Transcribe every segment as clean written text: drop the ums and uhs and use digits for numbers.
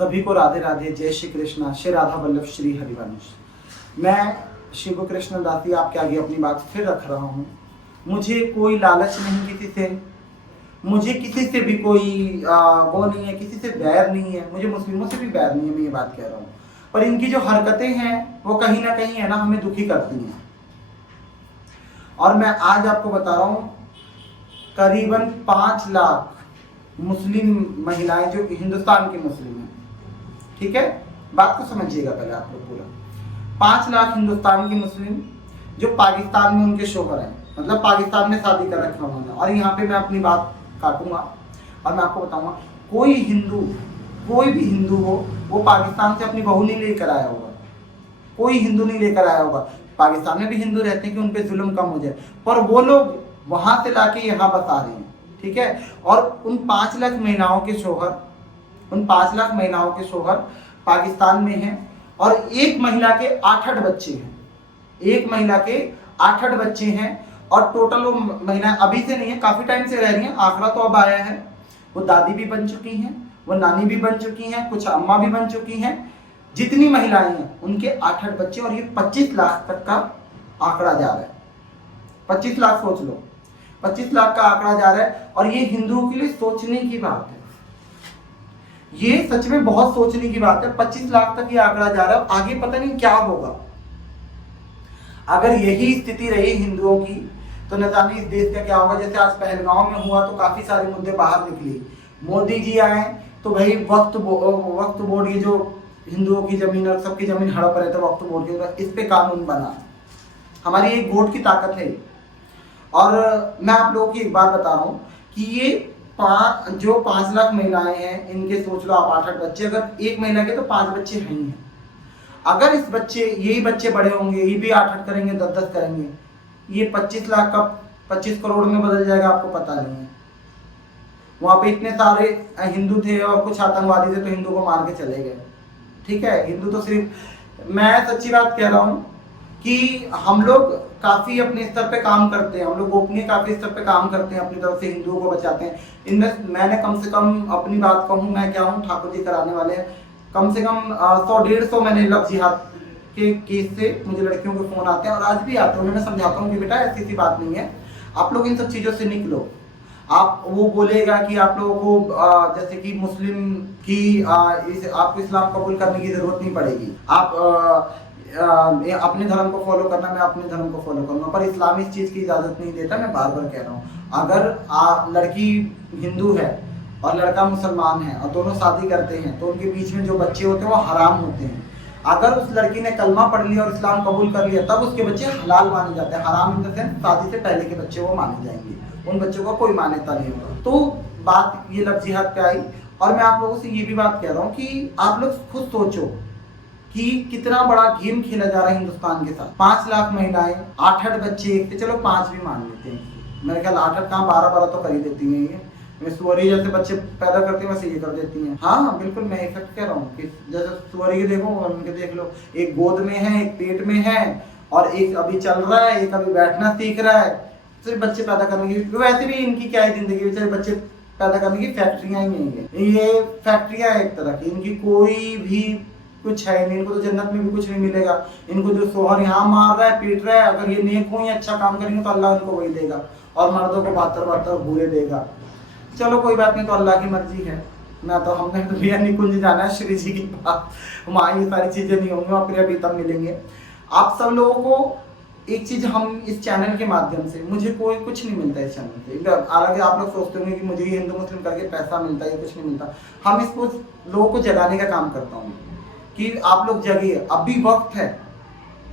सभी को राधे राधे, जय श्री कृष्णा, श्री राधा वल्लभ, श्री हरिवंश। मैं शिव कृष्ण दासी आपके आगे अपनी बात फिर रख रहा हूँ। मुझे कोई लालच नहीं किसी से, मुझे किसी से भी कोई वो नहीं है, किसी से बैर नहीं है, मुझे मुस्लिमों से भी बैर नहीं है, मैं ये बात कह रहा हूँ। पर इनकी जो हरकतें हैं वो कहीं ना कहीं है ना हमें दुखी करती हैं। और मैं आज आपको बता रहा हूँ, करीबन 5 लाख मुस्लिम महिलाएं जो हिंदुस्तान की मुस्लिम हैं, ठीक है, बात को समझिएगा पहले आप लोग पूरा। 5 लाख हिंदुस्तान की मुस्लिम जो पाकिस्तान में उनके शोहर हैं, मतलब पाकिस्तान में शादी कर रखा उन्होंने। और यहाँ पे मैं अपनी बात काटूंगा और मैं आपको बताऊंगा, कोई हिंदू, कोई भी हिंदू हो, वो पाकिस्तान से अपनी बहू नहीं लेकर आया होगा, कोई हिंदू नहीं लेकर आया होगा। पाकिस्तान में भी हिंदू रहते हैं कि उन पे जुल्म कम हो जाए, पर वो लोग वहां से लाके यहाँ बसा रहे हैं, ठीक है। और उन 5 लाख महिलाओं के शोहर, उन 5 लाख महिलाओं के शोहर पाकिस्तान में हैं और एक महिला के 8-8 बच्चे हैं, एक महिला के 8-8 बच्चे हैं। और टोटल वो महिला अभी से नहीं है, काफी टाइम से रह रही हैं, आंकड़ा तो अब आया है। वो दादी भी बन चुकी हैं, वो नानी भी बन चुकी हैं, कुछ अम्मा भी बन चुकी हैं। जितनी महिलाएं हैं उनके 8-8 बच्चे, और ये 25 लाख तक का आंकड़ा जा रहा है। 25 लाख सोच लो, 25 लाख का आंकड़ा जा रहा है। और ये हिंदुओं के लिए सोचने की बात है, ये सच में बहुत सोचने की बात है। 25 लाख तक ये आंकड़ा जा रहा है, आगे पता नहीं क्या होगा। अगर यही स्थिति रही हिंदुओं की तो न जाने इस देश का क्या होगा। जैसे आज पहलगांव में हुआ तो काफी सारे मुद्दे बाहर निकले, मोदी जी आए तो भाई वक्फ बोर्ड, ये जो हिंदुओं की जमीन और सबकी जमीन हड़प रहे थे वक्फ बोर्ड के, इस पे कानून बना। हमारी एक वोट की ताकत है। और मैं आप लोगों की एक बात बता रहा हूँ कि ये जो 5 लाख महिलाएं हैं, इनके सोच लो आप 8-8 बच्चे, अगर एक महिला के तो 5 बच्चे हैं ही हैं। अगर इस बच्चे, यही बच्चे बड़े होंगे, ये भी 8-8 करेंगे, 10-10 करेंगे, ये 25 लाख का 25 करोड़ में बदल जाएगा, आपको पता नहीं है। वहां पे इतने सारे हिंदू थे और कुछ आतंकवादी थे तो हिंदू को मार के चले गए, ठीक है। हिंदू तो सिर्फ, मैं सच्ची बात कह रहा हूँ कि हम लोग काफी अपने स्तर पे काम करते हैं, हम लोग गोपनीय काफी स्तर पे काम करते हैं, अपनी तरफ से हिंदुओं को बचाते हैं। इनमें मैंने कम से कम अपनी बात कहूँ, मैं क्या हूँ, ठाकुर जी कराने वाले हैं, कम से कम 100-150 मैंने लव जिहाद के केस से मुझे लड़कियों के फोन आते हैं और आज भी आते हैं। उन्हें समझाता हूँ कि बेटा ऐसी सी बात नहीं है, आप लोग इन सब चीजों से निकलो। आप, वो बोलेगा कि आप लोगों को जैसे कि मुस्लिम की आपको इस्लाम कबूल करने की जरूरत नहीं पड़ेगी, आप अपने धर्म को फॉलो करना, मैं अपने धर्म को फॉलो करूंगा, पर इस्लाम इस चीज की इजाजत नहीं देता। मैं बार बार कह रहा हूँ, अगर लड़की हिंदू है और लड़का मुसलमान है और दोनों शादी करते हैं तो उनके बीच में जो बच्चे होते हैं वो हराम होते हैं। अगर उस लड़की ने कलमा पढ़ लिया और इस्लाम कबूल कर लिया तब उसके बच्चे हलाल माने जाते हैं। हराम इन द सेंस शादी से पहले के बच्चे वो माने जाएंगे, उन बच्चों को कोई मान्यता नहीं होगा। तो बात ये लव जिहाद पे आई। और मैं आप लोगों से ये भी बात कह रहा हूँ कि आप लोग खुद सोचो कि कितना बड़ा गेम खेला जा रहा है हिंदुस्तान के साथ। 5 लाख महिलाएं, 8-8 बच्चे, एक थे, चलो 5 भी मान लेते हैं, मेरे ख्याल 8-8 कहाँ 12-12 तो कर ही देती हैं ये। सुअरी जैसे बच्चे पैदा करती हैं वैसे ये कर देती हैं। हाँ बिल्कुल, मैं इफेक्ट कह रहा हूँ कि जैसे सुअरी के देखो और उनके देख लो, एक गोद में है, एक पेट में है, और एक अभी चल रहा है, एक अभी बैठना सीख रहा है। सिर्फ बच्चे पैदा करने की, वैसे भी इनकी क्या है जिंदगी, बेचारे बच्चे पैदा करने की फैक्ट्रियां ही नहीं है। ये फैक्ट्रियां एक तरह की, इनकी कोई भी कुछ है नहीं, इनको तो जन्नत में भी कुछ नहीं मिलेगा। इनको जो सोहर यहाँ मार रहा है, पीट रहा है, अगर ये नेक हो या अच्छा काम करेंगे तो अल्लाह उनको वही देगा, और मर्दों को 72 बुरे देगा। चलो कोई बात नहीं, तो अल्लाह की मर्जी है। मैं तो, हमने तो भैया निकुंज जाना है श्री जी की बात, वहाँ ये सारी चीजें नहीं होंगी, वहाँ फिर अभी तब मिलेंगे। आप सब लोगों को एक चीज, हम इस चैनल के माध्यम से, मुझे कोई कुछ नहीं मिलता है इस चैनल से। हालांकि आप लोग सोचते होंगे कि मुझे ये हिंदू मुस्लिम करके पैसा मिलता है, कुछ नहीं मिलता। हम इसको लोगों को जगाने का काम करता हूँ कि आप लोग जगिए, अभी वक्त है,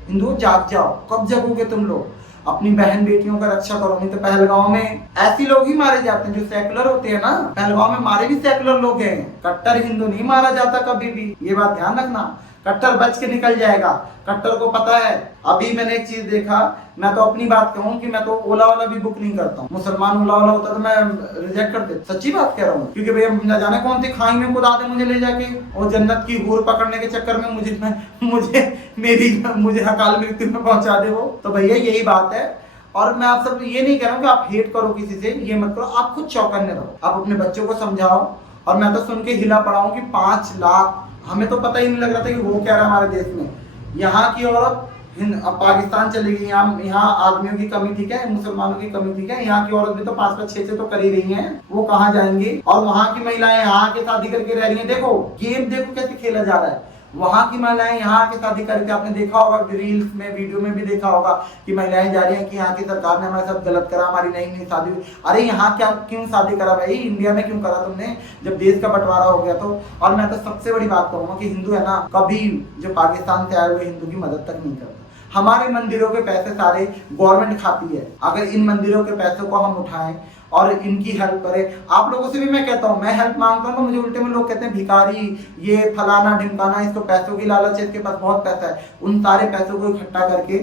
हिंदुओं जाग जाओ। कब जगोगे तुम लोग? अपनी बहन बेटियों का रक्षा करो, नहीं तो पहलगांव में ऐसे लोग ही मारे जाते हैं जो सेकुलर होते हैं ना। पहलगांव में मारे भी सेकुलर लोग हैं, कट्टर हिंदू नहीं मारा जाता कभी भी, ये बात ध्यान रखना। कट्टर बच के निकल जाएगा, कट्टर को पता है। अभी मैंने एक चीज देखा, मैं तो अपनी बात कहूँ कि मैं तो ओला वाला भी बुक नहीं करता हूँ। मुसलमान ओला वाला होता तो मैं रिजेक्ट कर देता, सच्ची बात कह रहा हूँ। क्योंकि भैया न जाने कौन सी खाई में खुदा दे मुझे ले जाके, और जन्नत की हूर पकड़ने के चक्कर में मुझे अकाल मृत्यु में पहुंचा दे वो। तो भैया यही बात है। और मैं आप सब ये नहीं कह रहा हूँ कि आप हेट करो किसी से, ये मत करो, आप खुद चौकन्ने रहो। आप अपने बच्चों को समझाओ, और मैं तो सुन के हिला पड़ा हूँ कि 5 लाख, हमें तो पता ही नहीं लग रहा था कि वो क्या रहा हमारे देश में। यहाँ की औरत अब पाकिस्तान चली गई, यहाँ आदमियों की कमी थी क्या, मुसलमानों की कमी थी क्या? यहाँ की औरत भी तो 5-5 6 तो कर ही रही हैं, वो कहाँ जाएंगी? और वहाँ की महिलाएं यहाँ के शादी करके रह रही हैं। देखो गेम देखो कैसे खेला जा रहा है। वहाँ की महिलाएं यहाँ के शादी करके, आपने देखा होगा रील्स में, वीडियो में भी देखा होगा कि महिलाएं जा रही हैं कि यहाँ की सरकार ने हमारे साथ गलत करा, हमारी नई नई शादी हुई। अरे यहाँ क्या क्यों शादी करा भाई, इंडिया में क्यों करा तुमने, जब देश का बंटवारा हो गया तो। और मैं तो सबसे बड़ी बात कहूँगा कि हिंदू है ना, कभी जो पाकिस्तान से आए हुए हिंदू की मदद तक नहीं करता। हमारे मंदिरों के पैसे सारे गवर्नमेंट खाती है। अगर इन मंदिरों के पैसों को हम उठाएं और इनकी हेल्प करें, आप लोगों से भी मैं कहता हूं, मैं हेल्प मांगता हूं तो मुझे उल्टे में लोग कहते हैं भिखारी, ये फलाना ढिमकाना, इसको पैसों की लालच है, इसके पास बहुत पैसा है। उन सारे पैसों को इकट्ठा करके,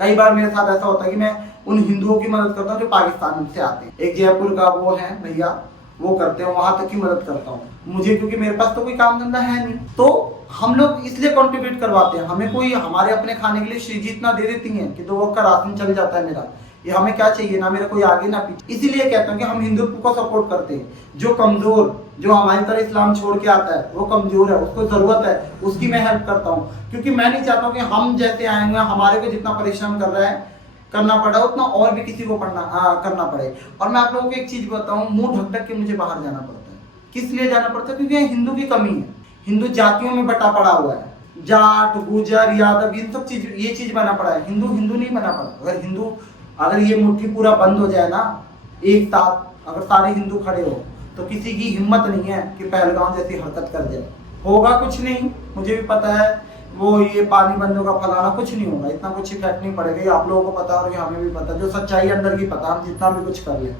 कई बार मेरे साथ ऐसा होता है कि मैं उन हिंदुओं की मदद करता हूँ जो पाकिस्तान से आते हैं। एक जयपुर का वो है भैया, वो करते हैं, वहां तक की मदद करता हूँ मुझे, क्योंकि मेरे पास तो कोई काम धंधा है नहीं। तो हम लोग इसलिए कंट्रीब्यूट करवाते हैं, हमें कोई हमारे अपने खाने के लिए श्री जी इतना दे देती हैं कि 2 वक्त का राशन चल जाता है मेरा। ये हमें क्या चाहिए, ना मेरा कोई आगे ना पीछे। इसीलिए कहता हूँ कि हम हिंदुत्व को सपोर्ट करते हैं। जो कमजोर, जो हमारी तरह इस्लाम छोड़ के आता है, वो कमजोर है, उसको जरूरत है, उसकी मैं हेल्प करता हूँ। क्योंकि मैं नहीं चाहता हूँ कि हम जैसे आएंगे, हमारे को जितना परिश्रम कर रहा है करना पड़ा उतना और भी किसी को करना पड़े। और मैं आप लोगों को एक चीज बताऊं, मुंह ढक ढक के मुझे बाहर जाना पड़ता है। किस लिए जाना पड़ता है? क्योंकि हिंदू की कमी है, हिंदू जातियों में बटा पड़ा हुआ है, जाट, गुजर, यादव, इन सब चीज, ये चीज बना पड़ा है। हिंदू हिंदू नहीं बना पड़ा। अगर ये मुट्ठी पूरा बंद हो जाए ना, एक साथ अगर सारे हिंदू खड़े हो, तो किसी की हिम्मत नहीं है कि पहलगाम जैसी हरकत कर जाए। होगा कुछ नहीं, मुझे भी पता है, वो ये पानी बंद होगा, फलाना, कुछ नहीं होगा, इतना कुछ इफेक्ट नहीं पड़ेगा। ये आप लोगों को पता और ये हमें भी पता, जो सच्चाई अंदर की पता, हम जितना भी कुछ कर ले।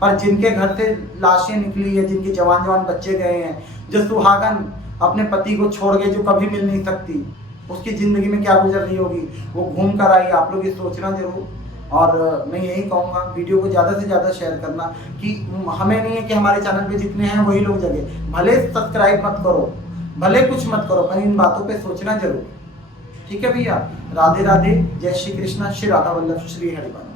पर जिनके घर से लाशें निकली है, जिनके जवान जवान बच्चे गए हैं, जो सुहागन अपने पति को छोड़ गए, जो कभी मिल नहीं सकती, उसकी जिंदगी में क्या गुजर रही होगी, वो घूम कर आई। आप लोग ये सोचना जरूर। और मैं यही कहूँगा, वीडियो को ज़्यादा से ज़्यादा शेयर करना, कि हमें नहीं है कि हमारे चैनल पे जितने हैं वही लोग जगह, भले सब्सक्राइब मत करो, भले कुछ मत करो, पर इन बातों पे सोचना जरूर। ठीक है भैया, राधे राधे, जय श्री कृष्णा, श्री राधा वल्लभ, श्री हरिवंश।